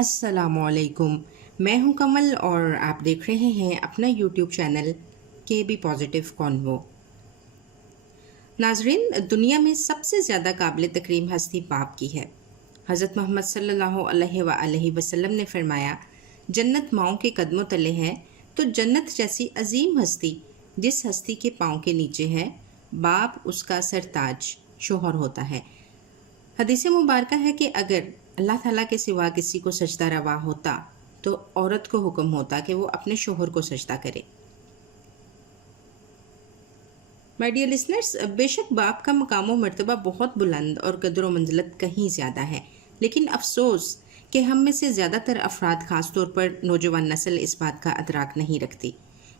अस्सलाम वालेकुम। मैं हूं कमल और आप देख रहे हैं अपना यूट्यूब चैनल के बी पॉजिटिव कॉन्वो। नाजरीन, दुनिया में सबसे ज़्यादा काबिल तकरीम हस्ती बाप की है। हज़रत मोहम्मद सल्लल्लाहु अलैहि वसल्लम ने फरमाया, जन्नत माओं के कदमों तले है। तो जन्नत जैसी अजीम हस्ती जिस हस्ती के पाँव के नीचे है, बाप उसका सरताज शोहर होता है। हदीस मुबारक है कि अगर अल्लाह ताला के सिवा किसी को सजदा रवा होता तो औरत को हुक्म होता कि वो अपने शोहर को सजदा करे। माय डियर लिसनर्स, बेशक बाप का मकाम व मर्तबा बहुत बुलंद और कदर व मंजिलत कहीं ज़्यादा है, लेकिन अफसोस कि हम में से ज़्यादातर अफराद, ख़ास तौर पर नौजवान नस्ल, इस बात का अदराक नहीं रखती।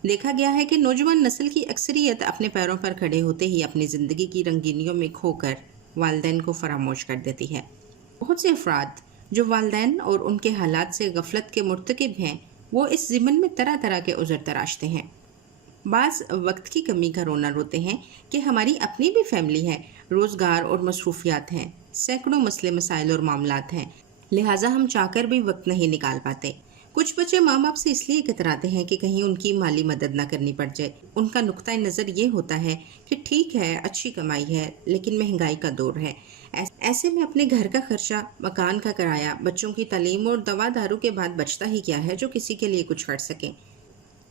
देखा गया है कि नौजवान नस्ल की अक्सरियत अपने पैरों पर खड़े होते ही अपनी ज़िंदगी की रंगीनियों में खोकर वालिदैन को फरामोश कर देती है। बहुत से अफराद जो वालिदैन और उनके हालात से गफलत के मुर्तकिब हैं, वो इस ज़िमन में तरह तरह के उज़र तराशते हैं। बाज़ वक्त की कमी का रोना रोते हैं कि हमारी अपनी भी फैमिली है, रोज़गार और मसरूफियात हैं, सैकड़ों मसले मसाइल और मामलात हैं, लिहाजा हम चाहकर भी वक्त नहीं निकाल पाते। कुछ बच्चे माँ बाप से इसलिए कतराते हैं कि कहीं उनकी माली मदद ना करनी पड़ जाए। उनका नुक्ता नज़र ये होता है कि ठीक है, अच्छी कमाई है, लेकिन महंगाई का दौर है। ऐसे में अपने घर का खर्चा, मकान का किराया, बच्चों की तालीम और दवा दारू के बाद बचता ही क्या है जो किसी के लिए कुछ कर सकें।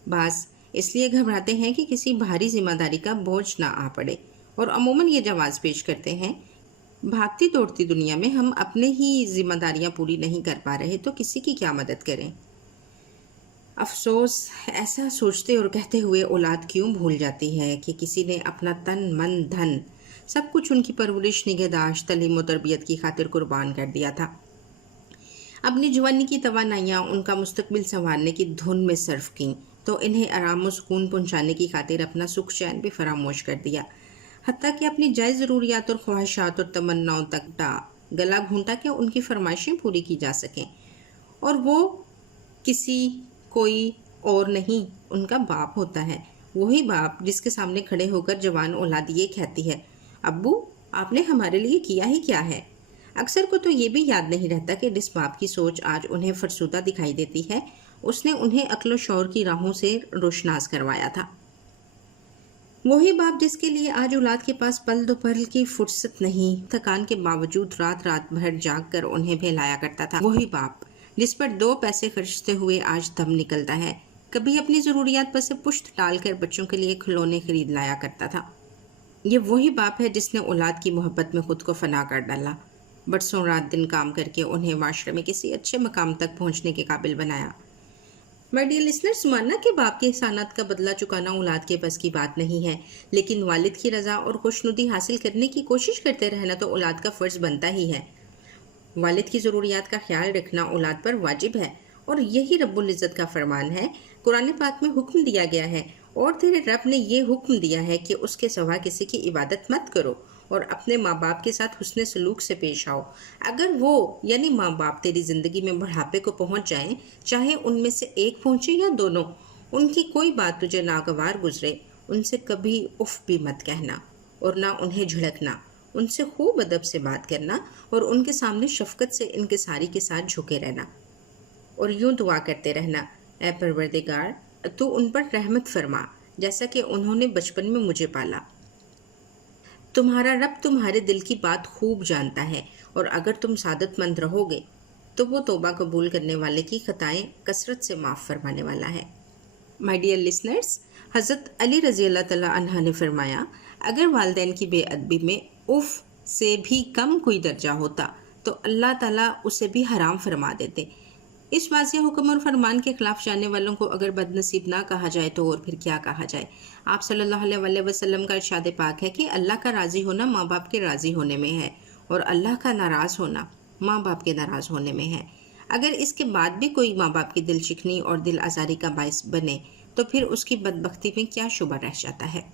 बास इसलिए घबराते हैं कि किसी भारी जिम्मेदारी का बोझ ना आ पड़े और अमूमन ये जवाब पेश करते हैं, भागती दौड़ती दुनिया में हम अपने ही जिम्मेदारियां पूरी नहीं कर पा रहे तो किसी की क्या मदद करें। अफसोस, ऐसा सोचते और कहते हुए औलाद क्यों भूल जाती है कि किसी ने अपना तन मन धन सब कुछ उनकी परवरिश, निगहदाश्त, तालीम और तरबियत की खातिर कुर्बान कर दिया था। अपनी जवानी की तवानाइयाँ उनका मुस्तकबिल संवारने की धुन में सर्फ की तो इन्हें आराम और सुकून पहुँचाने की खातिर अपना सुख चैन भी फरामोश कर दिया। हत्ता कि अपनी जायज़ ज़रूरियात और ख्वाहिशात और तमन्नाओं तक गला घूंटा कि उनकी फरमाइशें पूरी की जा सकें, और वो किसी कोई और नहीं, उनका बाप होता है। वही बाप जिसके सामने खड़े होकर जवान औलाद ये कहती है, अब्बू आपने हमारे लिए किया ही क्या है। अक्सर को तो ये भी याद नहीं रहता कि जिस बाप की सोच आज उन्हें फरसुदा दिखाई देती है, उसने उन्हें अक्ल शौर की राहों से रोशनास करवाया था। वही बाप जिसके लिए आज औलाद के पास पल दो पल की फुर्सत नहीं, थकान के बावजूद रात रात भर जाग कर उन्हें बहलाया करता था। वही बाप जिस पर 2 पैसे खर्चते हुए आज दम निकलता है, कभी अपनी ज़रूरियात पर से पुश्त डालकर बच्चों के लिए खिलौने खरीद लाया करता था। ये वही बाप है जिसने औलाद की मोहब्बत में खुद को फना कर डाला, बरसों रात दिन काम करके उन्हें माशरे में किसी अच्छे मकाम तक पहुँचने के काबिल बनाया। माय डियर लिसनर्स, मानना कि बाप के एहसानात का बदला चुकाना औलाद के बस की बात नहीं है, लेकिन वालिद की रज़ा और खुशनुदी हासिल करने की कोशिश करते रहना तो औलाद का फ़र्ज़ बनता ही है। वालिद की ज़रूरियात का ख्याल रखना औलाद पर वाजिब है, और यही रब्बुल इज़्ज़त का फरमान है। कुरान पाक में हुक्म दिया गया है, और तेरे रब ने ये हुक्म दिया है कि उसके सिवा किसी की इबादत मत करो और अपने माँ बाप के साथ हुस्न सलूक से पेश आओ। अगर वो यानी माँ बाप तेरी ज़िंदगी में बुढ़ापे को पहुँच जाएं, चाहे उनमें से एक पहुँचे या दोनों, उनकी कोई बात तुझे नागवार गुजरे, उनसे कभी उफ भी मत कहना और ना उन्हें झिड़कना। उनसे खूब अदब से बात करना और उनके सामने शफकत से इनकिसारी के साथ झुके रहना और यूं दुआ करते रहना, ऐ परवरदिगार तू उन पर रहमत फरमा जैसा कि उन्होंने बचपन में मुझे पाला। तुम्हारा रब तुम्हारे दिल की बात खूब जानता है, और अगर तुम सादतमंद रहोगे तो वो तौबा कबूल करने वाले की खताएं कसरत से माफ़ फरमाने वाला है। माय डियर लिसनर्स, हज़रत अली रज़ी अल्लाह तआला अन्हा ने फरमाया, अगर वालिदैन की बेअदबी में उफ से भी कम कोई दर्जा होता तो अल्लाह ताला उसे भी हराम फरमा देते। इस वाज़िह हुक्म और फरमान के खिलाफ जाने वालों को अगर बदनसीब ना कहा जाए तो और फिर क्या कहा जाए। आप सल्लल्लाहु अलैहि वसल्लम का इरशाद पाक है कि अल्लाह का राज़ी होना माँ बाप के राज़ी होने में है, और अल्लाह का नाराज़ होना माँ बाप के नाराज़ होने में है। अगर इसके बाद भी कोई माँ बाप की दिल शिकनी और दिल आज़ारी का बाइस बने तो फिर उसकी बदबख्ती में क्या शुबा रह जाता है।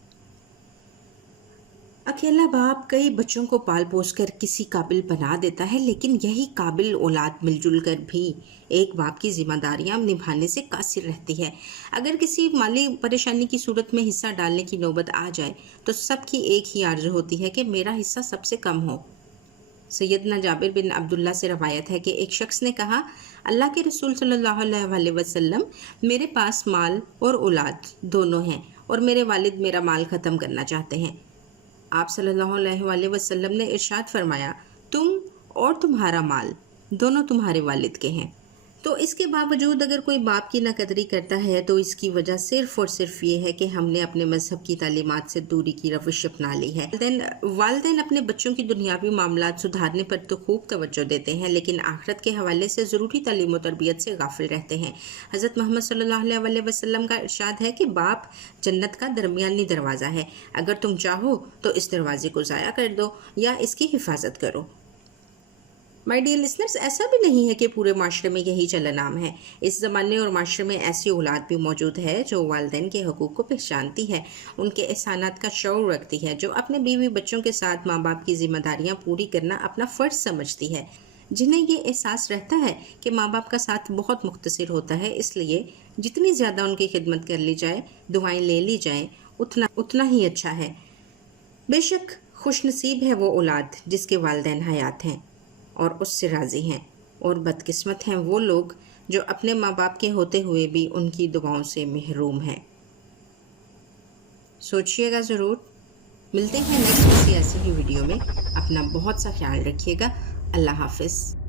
अकेला बाप कई बच्चों को पाल पोस कर किसी काबिल बना देता है, लेकिन यही काबिल औलाद मिलजुल कर भी एक बाप की जिम्मेदारियां निभाने से कासिर रहती है। अगर किसी माली परेशानी की सूरत में हिस्सा डालने की नौबत आ जाए तो सबकी एक ही आरज़ू होती है कि मेरा हिस्सा सबसे कम हो, सैयदना जाबिर बिन अब्दुल्ला से रवायत है कि एक शख्स ने कहा, अल्लाह के रसूल सल्लल्लाहु अलैहि वसल्लम, मेरे पास माल और औलाद दोनों हैं और मेरे वालिद मेरा माल ख़त्म करना चाहते हैं। आप सल्लल्लाहु अलैहि वसल्लम ने इरशाद फरमाया, तुम और तुम्हारा माल दोनों तुम्हारे वालिद के हैं। तो इसके बावजूद अगर कोई बाप की नाकदरी करता है तो इसकी वजह सिर्फ़ और सिर्फ ये है कि हमने अपने मज़हब की तालीमात से दूरी की रविश अपना ली है। वालिदैन अपने बच्चों की दुनियावी मामलात सुधारने पर तो खूब तवज्जो देते हैं, लेकिन आखिरत के हवाले से ज़रूरी तालीम व तरबियत से गाफिल रहते हैं। हज़रत मोहम्मद सल्लल्लाहु अलैहि वसल्लम का इरशाद है कि बाप जन्नत का दरमियानी दरवाज़ा है, अगर तुम चाहो तो इस दरवाजे को ज़ाया कर दो या इसकी हिफाजत करो। माय डियर लिसनर्स, ऐसा भी नहीं है कि पूरे माशरे में यही चलन आम है। इस ज़माने और माशरे में ऐसी औलाद भी मौजूद है जो वालिदैन के हकूक़ को पहचानती है, उनके एहसानात का शऊर रखती है, जो अपने बीवी बच्चों के साथ माँ बाप की ज़िम्मेदारियाँ पूरी करना अपना फ़र्ज़ समझती है, जिन्हें ये एहसास रहता है कि माँ बाप का साथ बहुत मुख्तसर होता है, इसलिए जितनी ज़्यादा उनकी खिदमत कर ली जाए, दुआएँ ले ली जाएँ, उतना ही अच्छा है। बेशक खुशनसीब है वो औलाद जिसके वालिदैन हयात हैं और उससे राज़ी हैं, और बदकिस्मत हैं वो लोग जो अपने माँ बाप के होते हुए भी उनकी दुआओं से महरूम हैं। सोचिएगा ज़रूर। मिलते हैं नेक्स्ट किसी ऐसी ही वीडियो में। अपना बहुत सा ख्याल रखिएगा। अल्लाह हाफ़िज़।